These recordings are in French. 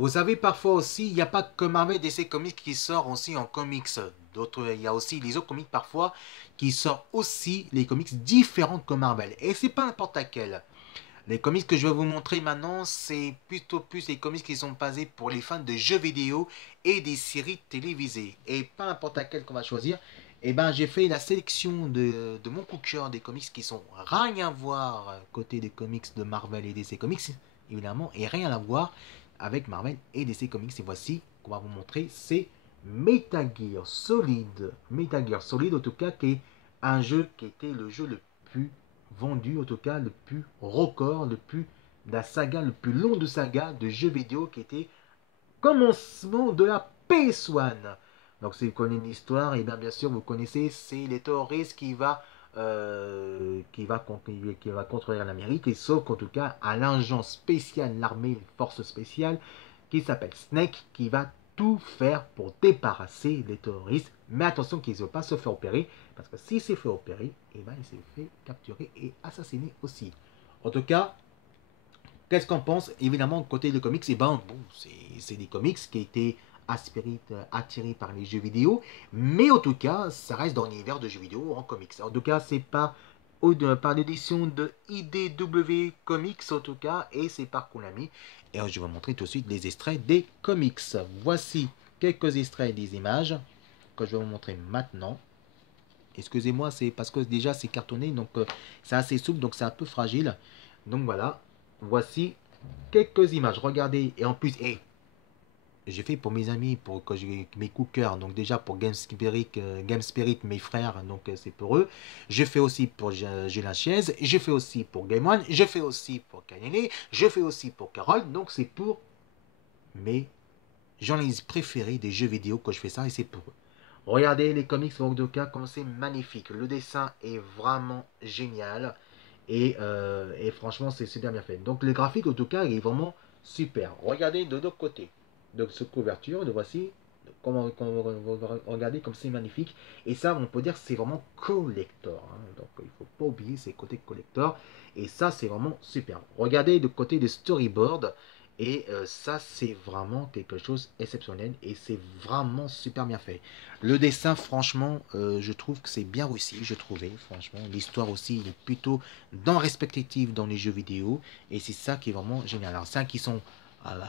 Vous savez, parfois aussi, il n'y a pas que Marvel DC Comics qui sort aussi en comics. D'autres, il y a aussi les autres comics parfois qui sortent aussi les comics différents que Marvel. Et c'est pas n'importe laquelle. Les comics que je vais vous montrer maintenant, c'est plutôt plus les comics qui sont basés pour les fans de jeux vidéo et des séries télévisées. Et pas n'importe laquelle qu'on va choisir. Et ben, j'ai fait la sélection de mon coup de cœur des comics qui sont rien à voir côté des comics de Marvel et DC Comics, évidemment, et rien à voir avec Marvel et DC Comics. Et voici qu'on va vous montrer, c'est Metal Gear Solid. Metal Gear Solid, en tout cas, qui est un jeu qui était le jeu le plus vendu, en tout cas le plus record, le plus la saga, le plus long de saga de jeux vidéo qui était commencement de la PS1. Donc si vous connaissez l'histoire, et bien sûr vous connaissez, c'est les terroristes qui va contrôler l'Amérique, et sauf qu'en tout cas à l'agent spécial, l'armée, les forces spéciales, qui s'appelle Snake, qui va tout faire pour débarrasser les terroristes. Mais attention qu'ils ne veulent pas se faire opérer, parce que s'il s'est fait opérer, et ben, il s'est fait capturer et assassiner aussi. En tout cas, qu'est-ce qu'on pense? Évidemment, côté des comics, et ben, bon, c'est des comics qui étaient attirés par les jeux vidéo, mais en tout cas, ça reste dans l'univers de jeux vidéo en comics. En tout cas, c'est pas par l'édition de IDW Comics, en tout cas, et c'est par Konami. Et je vais vous montrer tout de suite les extraits des comics. Voici quelques extraits des images que je vais vous montrer maintenant. Excusez-moi, c'est parce que déjà c'est cartonné, donc c'est assez souple, donc c'est un peu fragile. Donc voilà, voici quelques images. Regardez, et en plus, j'ai fait pour mes amis, pour que j'ai mes coups de cœur. Donc déjà pour Game Spirit, mes frères, donc c'est pour eux. Je fais aussi pour Julien Chaise, je fais aussi pour Game One, je fais aussi pour Kayane, je fais aussi pour Carole. Donc c'est pour mes journalistes préférés des jeux vidéo que je fais ça, et c'est pour eux. Regardez les comics Rokudoka, comme c'est magnifique. Le dessin est vraiment génial. Et franchement, c'est super bien fait. Donc, le graphique, en tout cas, il est vraiment super. Regardez de l'autre côté. Donc, cette couverture, de voici. Regardez comme c'est magnifique. Et ça, on peut dire que c'est vraiment collector, hein. Donc, il ne faut pas oublier ces côtés collector. Et ça, c'est vraiment super. Regardez le côté de storyboard. Et ça, c'est vraiment quelque chose d'exceptionnel. Et c'est vraiment super bien fait. Le dessin, franchement, je trouve que c'est bien réussi, je trouvais, franchement. L'histoire aussi, il est plutôt dans respectative dans les jeux vidéo. Et c'est ça qui est vraiment génial. Alors, ceux qui sont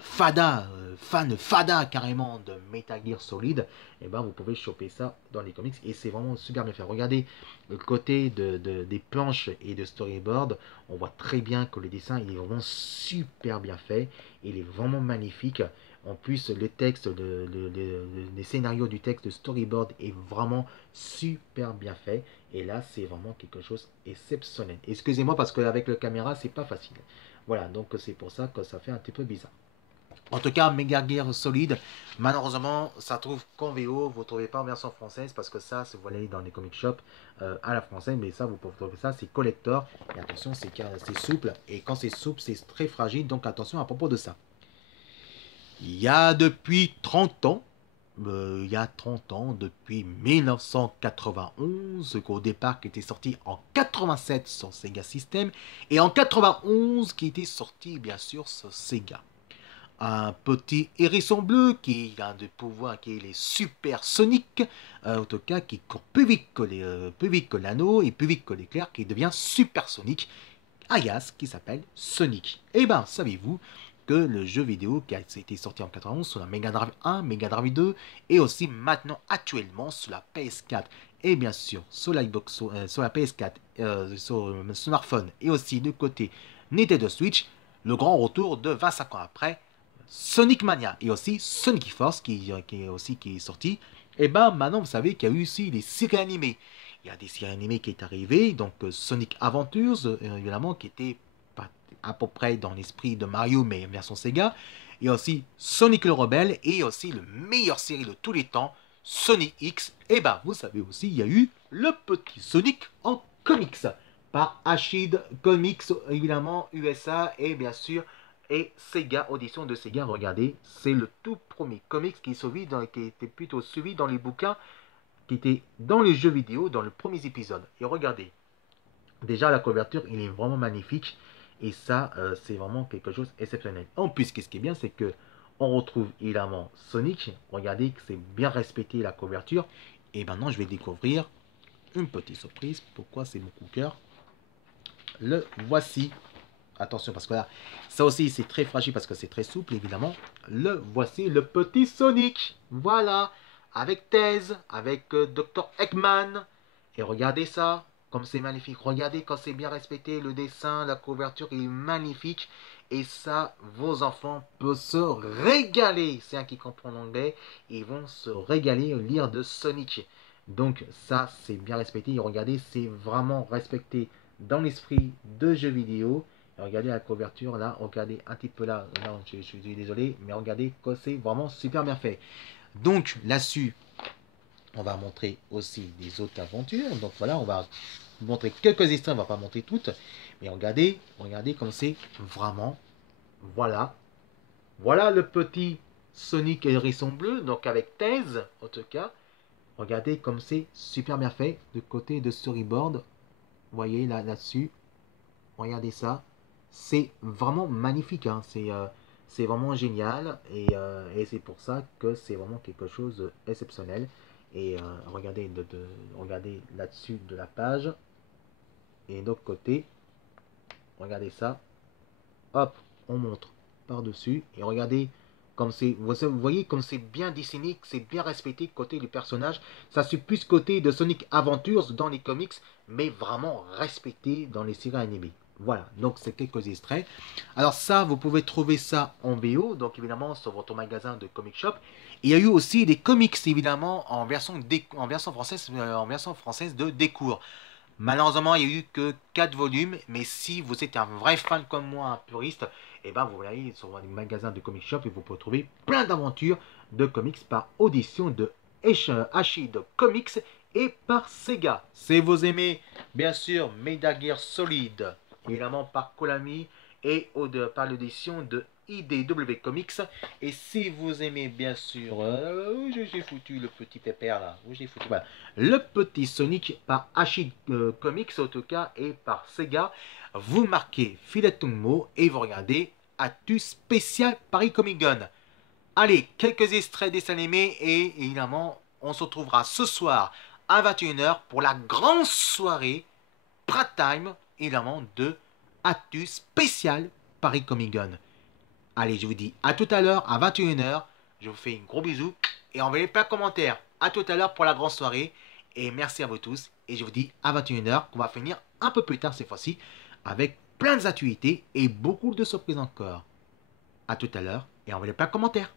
fans fada carrément de Metal Gear Solid, et ben vous pouvez choper ça dans les comics. Et c'est vraiment super bien fait. Regardez le côté des planches et de storyboard. On voit très bien que le dessin, il est vraiment super bien fait. Il est vraiment magnifique. En plus, le texte, les scénarios du texte, le storyboard est vraiment super bien fait. Et là, c'est vraiment quelque chose d'exceptionnel. Excusez-moi parce qu'avec la caméra, c'est pas facile. Voilà, donc c'est pour ça que ça fait un petit peu bizarre. En tout cas, Mega Gear Solid, malheureusement, ça trouve qu'en VO, vous ne trouvez pas en version française parce que ça, si vous allez dans les comic shops à la française, mais ça, vous pouvez trouver ça, c'est collector. Et attention, c'est souple. Et quand c'est souple, c'est très fragile. Donc attention à propos de ça. Il y a depuis 30 ans, depuis 1991, qu'au départ qui était sorti en 87 sur Sega System, et en 91 qui était sorti bien sûr sur Sega. Un petit hérisson bleu qui a des pouvoirs, qui est les super soniques, en tout cas qui court plus vite que l'anneau et plus vite que l'éclair, qui devient supersonique, alias qui s'appelle Sonic. Et ben, savez-vous que le jeu vidéo qui a été sorti en 91 sur la Mega Drive 1, Mega Drive 2 et aussi maintenant actuellement sur la PS4 et bien sûr sur la, Xbox, sur la PS4, sur le smartphone et aussi de côté Nintendo Switch, le grand retour de 25 ans après Sonic Mania et aussi Sonic Force qui est sorti. Et ben maintenant vous savez qu'il y a eu aussi les séries animées. Il y a des séries animées qui est arrivé, donc Sonic Adventures, évidemment, qui était pas à peu près dans l'esprit de Mario, mais version Sega. Il y a aussi Sonic le Rebelle, et aussi le meilleur série de tous les temps, Sonic X. Et ben, vous savez aussi, il y a eu le petit Sonic en comics, par Ashid Comics, évidemment, USA, et bien sûr, et Sega, audition de Sega, regardez, c'est le tout premier comics qui était plutôt suivi dans les bouquins qui était dans les jeux vidéo dans le premier épisode. Et regardez, déjà la couverture, il est vraiment magnifique. Et ça, c'est vraiment quelque chose d'exceptionnel. En plus, ce qui est bien, c'est que On retrouve évidemment Sonic. Regardez que c'est bien respecté la couverture. Et maintenant, je vais découvrir une petite surprise. Pourquoi c'est mon coup de cœur? Le voici. Attention, parce que là, ça aussi, c'est très fragile parce que c'est très souple, évidemment. Le voici, le petit Sonic. Voilà. Avec Thèse, avec Dr. Eggman. Et regardez ça, comme c'est magnifique. Regardez quand c'est bien respecté, le dessin, la couverture est magnifique. Et ça, vos enfants peuvent se régaler. C'est un qui comprend l'anglais. Ils vont se régaler lire de Sonic. Donc ça, c'est bien respecté. Et regardez, c'est vraiment respecté dans l'esprit de jeux vidéo. Et regardez la couverture là, regardez un petit peu là, je suis désolé, mais regardez que c'est vraiment super bien fait. Donc là-dessus, on va montrer aussi des autres aventures. Donc voilà, on va montrer quelques extraits, on va pas montrer toutes. Mais regardez, regardez comme c'est vraiment, voilà. Voilà le petit Sonic et Hérisson Bleu, donc avec Thèse, en tout cas. Regardez comme c'est super bien fait, de côté de storyboard. Vous voyez là-dessus, regardez ça. C'est vraiment magnifique, hein. C'est vraiment génial. Et c'est pour ça que c'est vraiment quelque chose d'exceptionnel. Et regardez, regardez là-dessus de la page. Et de l'autre côté, regardez ça. Hop, on montre par-dessus. Et regardez comme c'est. Vous voyez comme c'est bien dessiné, c'est bien respecté côté du personnage. Ça suit plus côté de Sonic Adventures dans les comics, mais vraiment respecté dans les séries animées. Voilà, donc c'est quelques extraits. Alors ça, vous pouvez trouver ça en BO, donc évidemment sur votre magasin de comic shop. Il y a eu aussi des comics évidemment en version française de Décours. Malheureusement, il n'y a eu que 4 volumes, mais si vous êtes un vrai fan comme moi, un puriste, et ben vous allez sur un magasin de comic shop et vous pouvez trouver plein d'aventures de comics par audition de Ashid Comics et par Sega. Si vous aimez, bien sûr, Metal Gear Solid, évidemment par Konami et par l'audition de IDW Comics. Et si vous aimez bien sûr, où j'ai foutu le petit pépère là, où j'ai foutu, voilà, le petit Sonic par Ashid Comics en tout cas et par Sega, vous marquez Filetonmo et vous regardez Actu spécial Paris Comic Gun. Allez, quelques extraits des animés et évidemment, on se retrouvera ce soir à 21h pour la grande soirée Prime Time, évidemment, de Actu spécial Paris Comic Gun. Allez, je vous dis à tout à l'heure à 21h. Je vous fais un gros bisou et envoyez plein de commentaires. À tout à l'heure pour la grande soirée. Et merci à vous tous. Et je vous dis à 21h qu'on va finir un peu plus tard cette fois-ci avec plein d'actualités et beaucoup de surprises encore. À tout à l'heure et envoyez plein de commentaires.